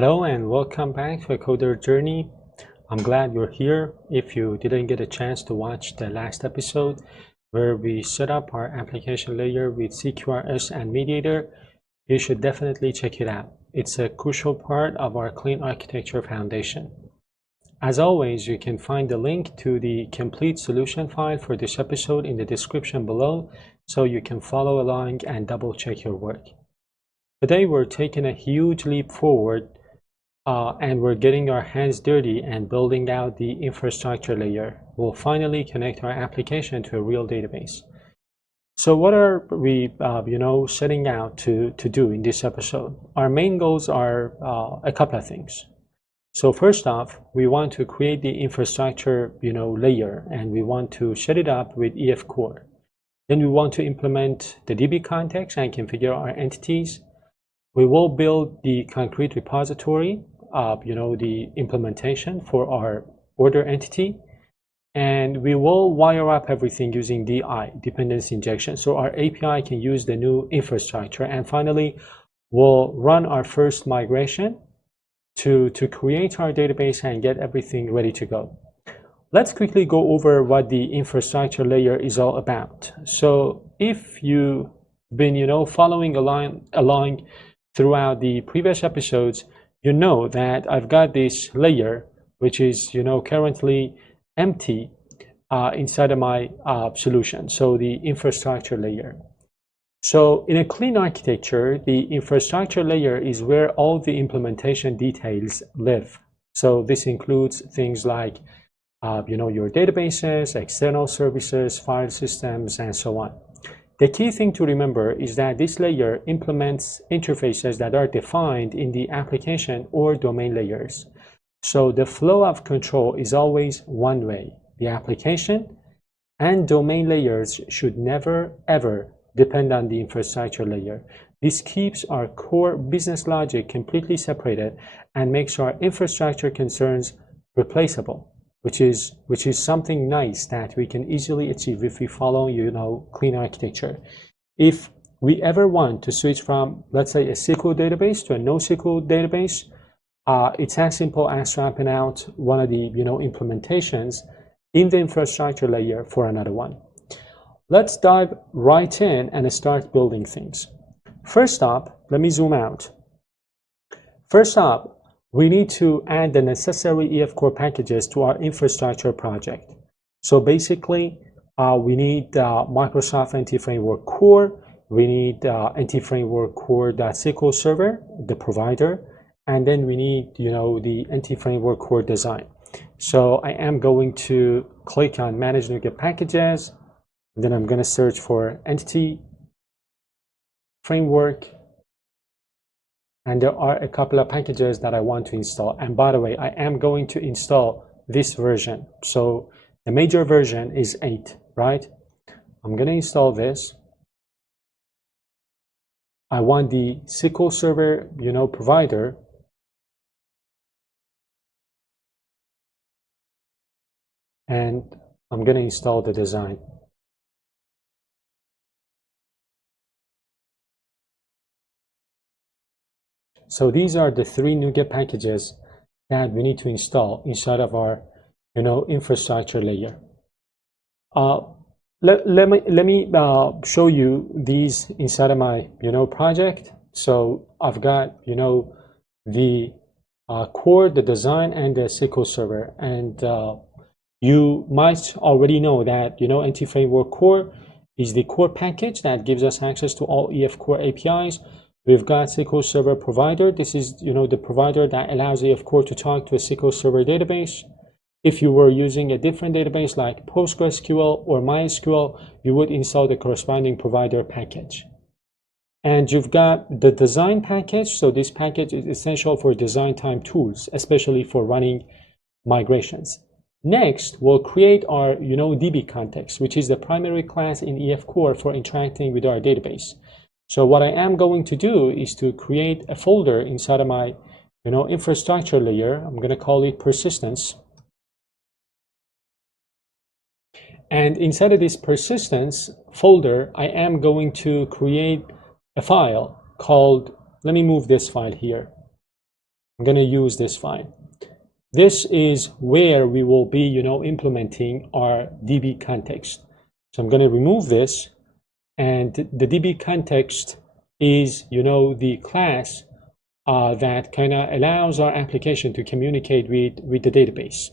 Hello and welcome back to a Coder Journey. I'm glad you're here. If you didn't get a chance to watch the last episode where we set up our application layer with CQRS and Mediator, you should definitely check it out. It's a crucial part of our clean architecture foundation. As always, you can find the link to the complete solution file for this episode in the description below, so you can follow along and double check your work. Today we're taking a huge leap forward and we're getting our hands dirty and building out the infrastructure layer. We'll finally connect our application to a real database. So what are we setting out to do in this episode? Our main goals are a couple of things. So first off, we want to create the infrastructure layer, and we want to set it up with EF Core. Then we want to implement the DB context and configure our entities. We will build the concrete repository, the implementation for our order entity, and we will wire up everything using DI, dependency injection, so our API can use the new infrastructure. And finally, we'll run our first migration to create our database and get everything ready to go. Let's quickly go over what the infrastructure layer is all about. So if you've been following along throughout the previous episodes, you know that I've got this layer which is currently empty inside of my solution, so the infrastructure layer. So in a clean architecture, the infrastructure layer is where all the implementation details live. So this includes things like your databases, external services, file systems, and so on. The key thing to remember is that this layer implements interfaces that are defined in the application or domain layers. So the flow of control is always one way. The application and domain layers should never, ever depend on the infrastructure layer. This keeps our core business logic completely separated and makes our infrastructure concerns replaceable, which is something nice that we can easily achieve if we follow clean architecture. If we ever want to switch from, let's say, a SQL database to a NoSQL database, it's as simple as swapping out one of the implementations in the infrastructure layer for another one. Let's dive right in and start building things. First up, let me zoom out. First up, we need to add the necessary EF Core packages to our infrastructure project. So basically, we need Microsoft NT Framework Core, we need NT Framework Core.SQL Server, the provider, and then we need the NT Framework Core design. So I am going to click on Manage NuGet Packages, and then I'm going to search for Entity Framework. And there are a couple of packages that I want to install. And by the way, I am going to install this version. So the major version is 8, right? I'm going to install this. I want the SQL Server, provider. And I'm going to install the design. So these are the 3 NuGet packages that we need to install inside of our, infrastructure layer. Let me show you these inside of my, project. So I've got, the core, the design, and the SQL Server. And you might already know that, NT Framework Core is the core package that gives us access to all EF Core APIs. We've got SQL Server Provider. This is, the provider that allows EF Core to talk to a SQL Server database. If you were using a different database like PostgreSQL or MySQL, you would install the corresponding provider package. And you've got the design package. So this package is essential for design time tools, especially for running migrations. Next, we'll create our, DB context, which is the primary class in EF Core for interacting with our database. So what I am going to do is to create a folder inside of my, infrastructure layer. I'm going to call it persistence. And inside of this persistence folder, I am going to create a file called, let me move this file here. I'm going to use this file. This is where we will be, implementing our DB context. So I'm going to remove this, and the DB context is, the class that kind of allows our application to communicate with the database.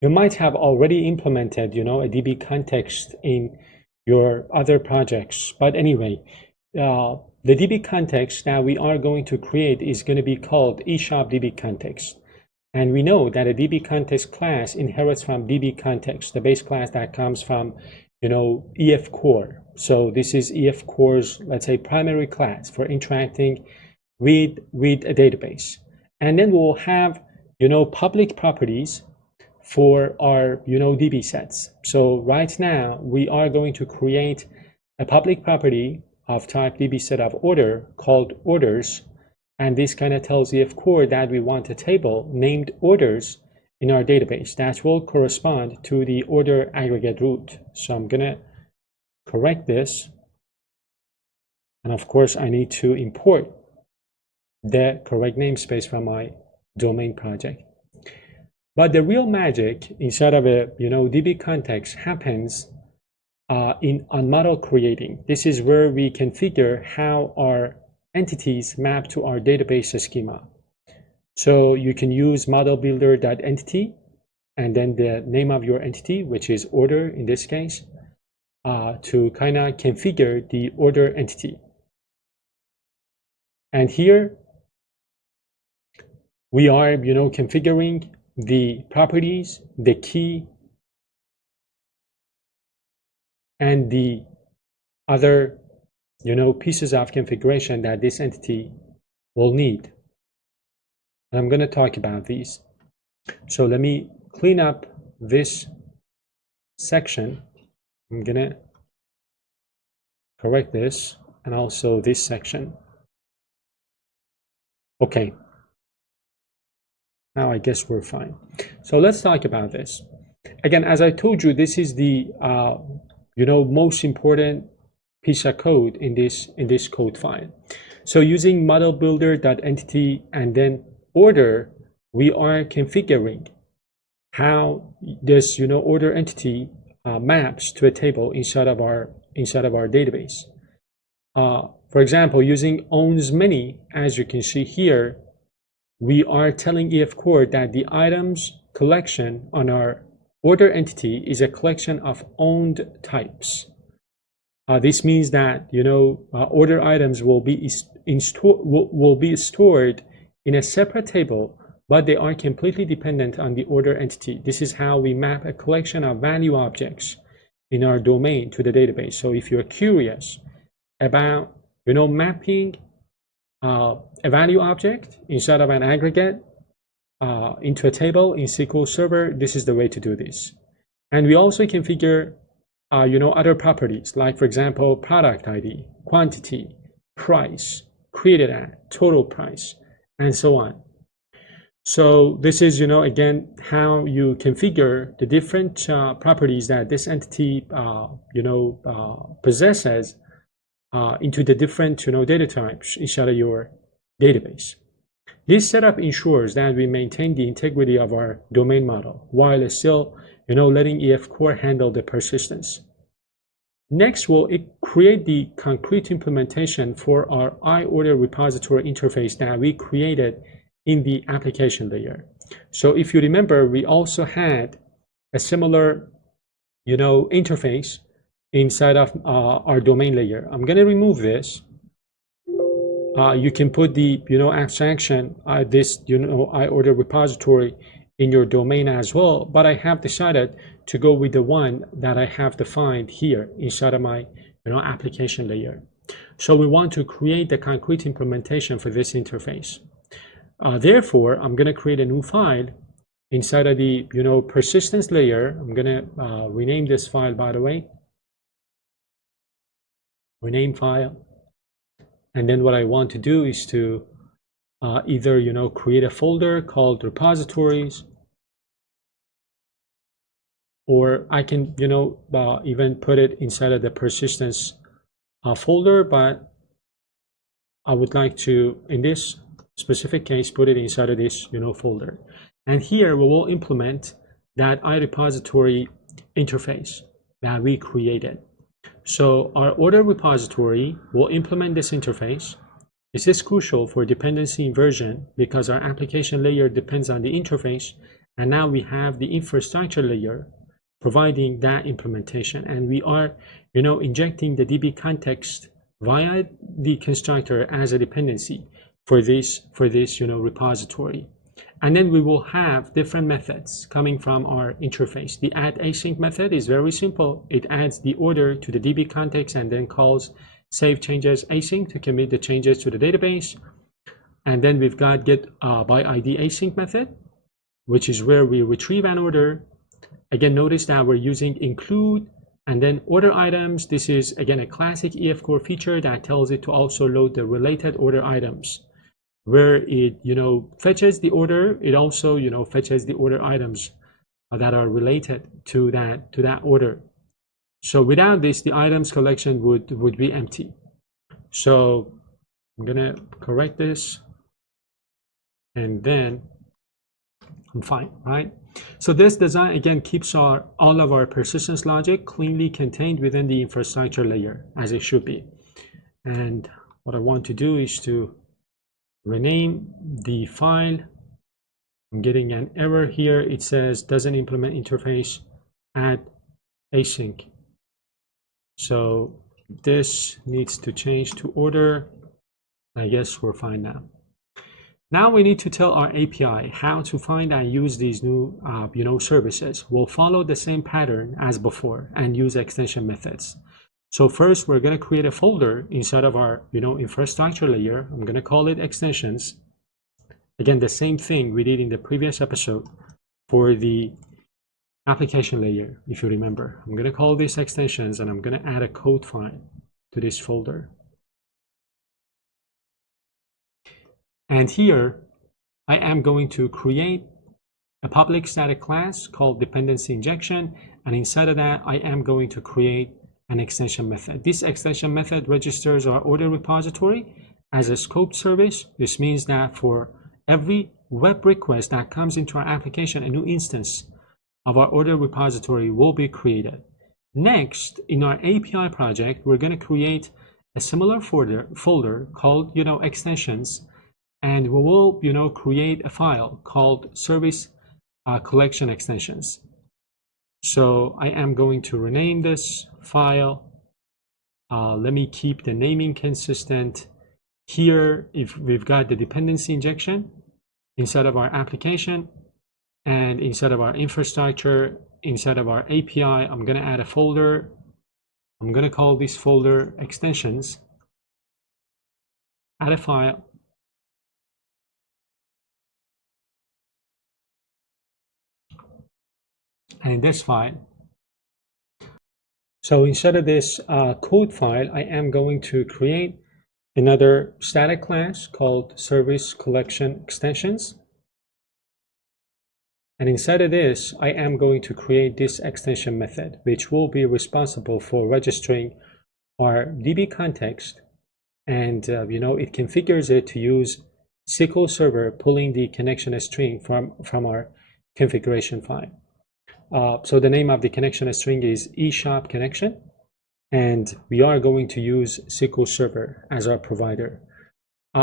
You might have already implemented, a DB context in your other projects, but anyway, the DB context that we are going to create is going to be called eShop DB context. And we know that a DB context class inherits from DB context, the base class that comes from, EF core. So this is EF core's, let's say, primary class for interacting with a database. And then we'll have, public properties for our, DB sets. So right now we are going to create a public property of type DB set of order called orders. And this kind of tells EF core that we want a table named orders in our database that will correspond to the order aggregate root. So I'm gonna correct this. And of course I need to import the correct namespace from my domain project. But the real magic inside of a DB context happens on model creating. This is where we configure how our entities map to our database schema. So you can use model builder.entity and then the name of your entity, which is order in this case, to kind of configure the order entity. And here we are, configuring the properties, the key, and the other, pieces of configuration that this entity will need. And I'm going to talk about these. So let me clean up this section. I'm going to correct this and also this section. Okay. Now I guess we're fine. So let's talk about this. Again, as I told you, this is the most important piece of code in this code file. So using model builder.entity and then order, we are configuring how this order entity maps to a table inside of our database. For example, using owns many, as you can see here, we are telling EF core that the items collection on our order entity is a collection of owned types. This means that order items will be stored in a separate table, but they are completely dependent on the order entity. This is how we map a collection of value objects in our domain to the database. So if you're curious about mapping a value object inside of an aggregate into a table in SQL Server, this is the way to do this. And we also configure other properties, like for example, product ID, quantity, price, created at, total price, and so on. So this is, again, how you configure the different properties that this entity, possesses into the different, data types inside of your database. This setup ensures that we maintain the integrity of our domain model while still, letting EF core handle the persistence. Next, we'll create the concrete implementation for our iOrder repository interface that we created in the application layer. So if you remember, we also had a similar, interface inside of our domain layer. I'm going to remove this. You can put the, abstraction, this, iOrder repository in your domain as well, but I have decided to go with the one that I have defined here inside of my, application layer. So we want to create the concrete implementation for this interface. Therefore, I'm going to create a new file inside of the, persistence layer. I'm going to rename this file, by the way. Rename file. And then what I want to do is to either, create a folder called repositories, or I can, even put it inside of the persistence folder, but I would like to, in this specific case, put it inside of this, folder. And here we will implement that iRepository interface that we created. So our order repository will implement this interface. This is crucial for dependency inversion because our application layer depends on the interface, and now we have the infrastructure layer providing that implementation, and we are injecting the DB context via the constructor as a dependency for this repository. And then we will have different methods coming from our interface. The add async method is very simple. It adds the order to the DB context and then calls save changes async to commit the changes to the database. And then we've got get by ID async method, which is where we retrieve an order. Again, notice that we're using include and then order items. This is again a classic EF core feature that tells it to also load the related order items. Where it fetches the order, it also fetches the order items that are related to that order. So without this, the items collection would be empty. So I'm gonna correct this, and then I'm fine, right? So this design again keeps all of our persistence logic cleanly contained within the infrastructure layer as it should be. And what I want to do is to rename the file. I'm getting an error here. It says doesn't implement interface add async. So this needs to change to order. I guess we're fine now. Now we need to tell our API how to find and use these new services. We'll follow the same pattern as before and use extension methods. So first, we're going to create a folder inside of our infrastructure layer. I'm going to call it extensions. Again, the same thing we did in the previous episode for the application layer, if you remember. I'm going to call this extensions, and I'm going to add a code file to this folder. And here, I am going to create a public static class called dependency injection, and inside of that, I am going to create an extension method. This extension method registers our order repository as a scoped service. This means that for every web request that comes into our application, a new instance of our order repository will be created. Next, in our API project, we're going to create a similar folder called extensions, and we will create a file called service collection extensions. So I am going to rename this file. Let me keep the naming consistent. Here, if we've got the dependency injection inside of our application and inside of our infrastructure, inside of our API, I'm going to add a folder. I'm going to call this folder extensions. Add a file. And in this file, so inside of this code file, I am going to create another static class called service collection extensions. And inside of this, I am going to create this extension method, which will be responsible for registering our DB context. And it configures it to use SQL Server pulling the connection string from our configuration file. So the name of the connection string is eShop connection, and we are going to use SQL Server as our provider.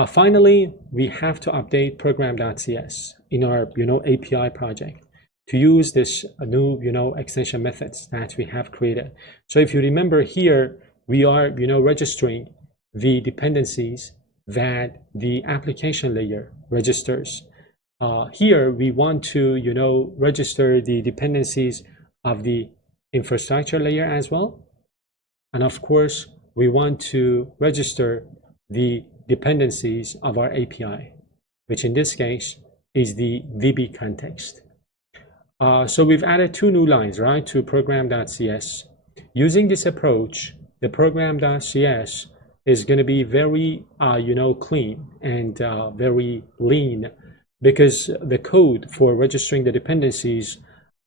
Finally, we have to update program.cs in our API project to use this new extension methods that we have created. So if you remember here, we are registering the dependencies that the application layer registers. Here we want to register the dependencies of the infrastructure layer as well, and of course we want to register the dependencies of our API, which in this case is the DB context. So we've added two new lines, right, to program.cs. Using this approach, the program.cs is going to be very clean and very lean, because the code for registering the dependencies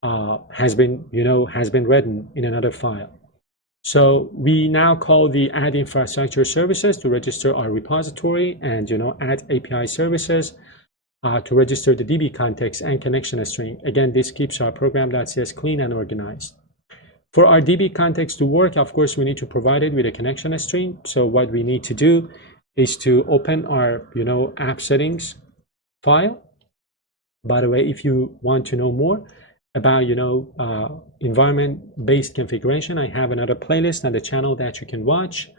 has been written in another file. So we now call the add infrastructure services to register our repository, and add API services to register the DB context and connection string. Again, this keeps our program.cs clean and organized. For our DB context to work, of course, we need to provide it with a connection string. So what we need to do is to open our app settings file. By the way, if you want to know more about environment-based configuration, I have another playlist on the channel that you can watch.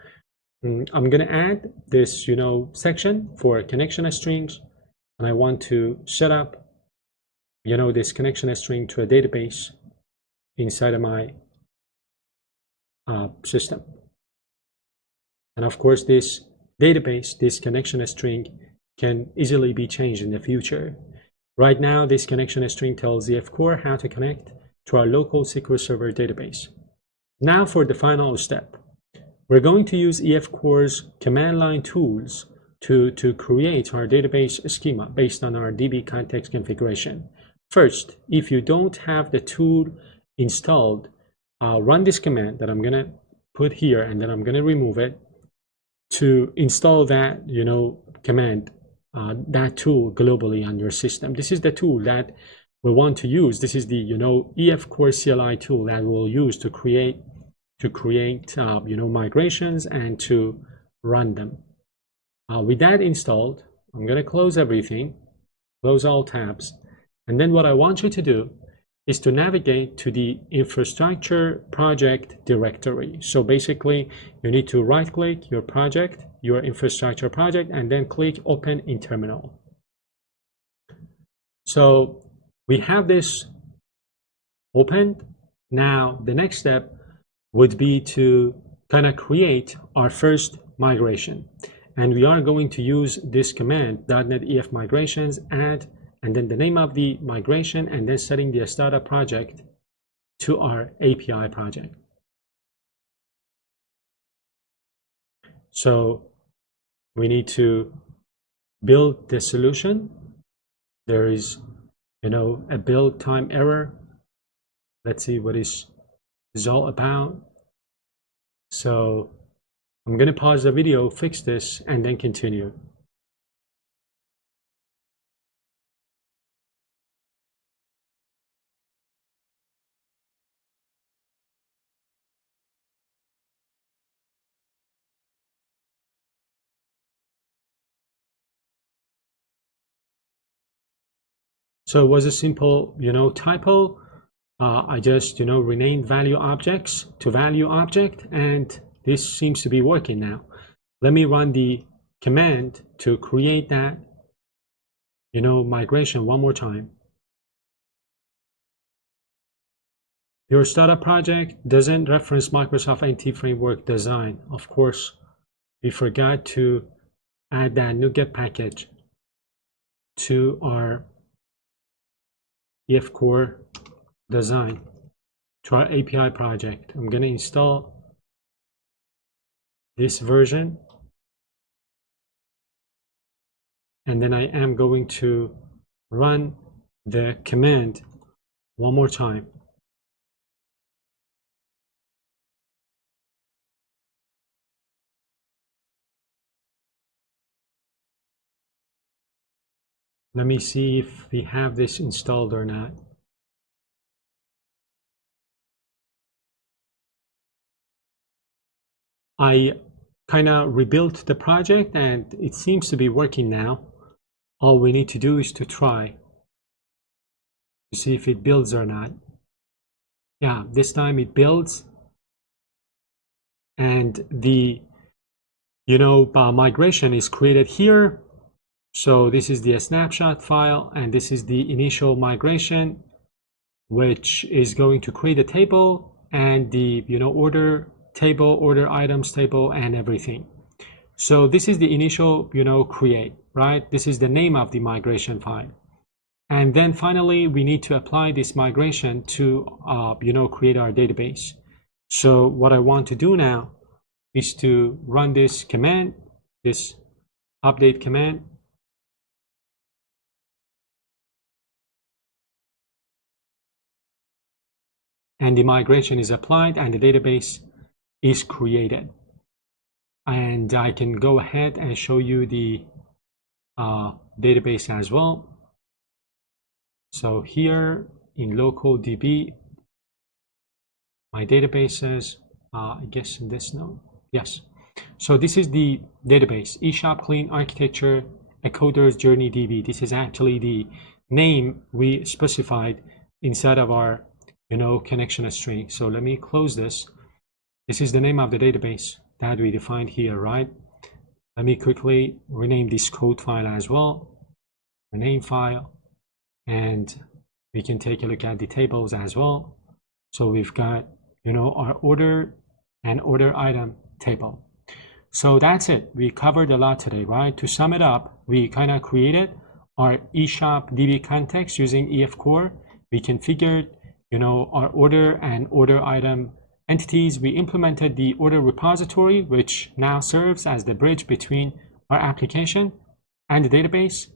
I'm going to add this section for connection strings, and I want to set up this connection string to a database inside of my system. And of course, this database, this connection string, can easily be changed in the future. Right now, this connection string tells EF Core how to connect to our local SQL Server database. Now for the final step. We're going to use EF Core's command line tools to create our database schema based on our DB context configuration. First, if you don't have the tool installed, run this command that I'm going to put here, and then I'm going to remove it to install that command, that tool globally on your system. This is the tool that we want to use. This is the EF Core CLI tool that we'll use to create migrations and to run them. With that installed, I'm going to close everything, close all tabs, and then what I want you to do is to navigate to the infrastructure project directory. So basically, you need to right-click your project, your infrastructure project, and then click Open in Terminal. So we have this opened. Now, the next step would be to kind of create our first migration. And we are going to use this command, .NET EF migrations, add, and then the name of the migration, and then setting the startup project to our API project. So we need to build the solution. There is, a build time error. Let's see what this is all about. So I'm going to pause the video, fix this, and then continue. So it was a simple, typo. I just, renamed value objects to value object, and this seems to be working now. Let me run the command to create that, migration one more time. Your startup project doesn't reference Microsoft NT Framework design. Of course, we forgot to add that NuGet package to our EF Core design, to our API project. I'm going to install this version, and then I am going to run the command one more time. Let me see if we have this installed or not. I kind of rebuilt the project and it seems to be working now. All we need to do is to try to see if it builds or not. Yeah, this time it builds, and the migration is created here. So this is the snapshot file, and this is the initial migration, which is going to create a table and the order table, order items table, and everything. So this is the initial create, right? This is the name of the migration file. And then finally, we need to apply this migration to create our database. So what I want to do now is to run this command, this update command. And the migration is applied, and the database is created. And I can go ahead and show you the database as well. So here in local DB, my databases, I guess in this node, yes. So this is the database, eShop Clean Architecture Encoder's Journey DB. This is actually the name we specified inside of our, connection string. So let me close this. This is the name of the database that we defined here, right? Let me quickly rename this code file as well, rename file, and we can take a look at the tables as well. So we've got, our order and order item table. So that's it. We covered a lot today, right? To sum it up, we kind of created our eShop DB context using EF Core. We configured, our order and order item entities. We implemented the order repository, which now serves as the bridge between our application and the database.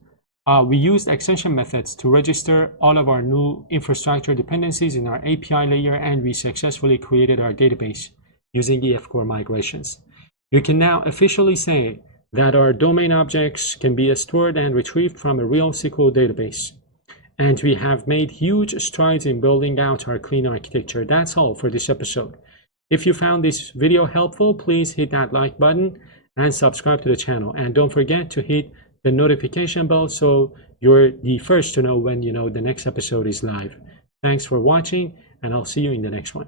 We used extension methods to register all of our new infrastructure dependencies in our API layer, and we successfully created our database using EF Core migrations. You can now officially say that our domain objects can be stored and retrieved from a real SQL database. And we have made huge strides in building out our clean architecture. That's all for this episode. If you found this video helpful, please hit that like button and subscribe to the channel. And don't forget to hit the notification bell so you're the first to know when the next episode is live. Thanks for watching, and I'll see you in the next one.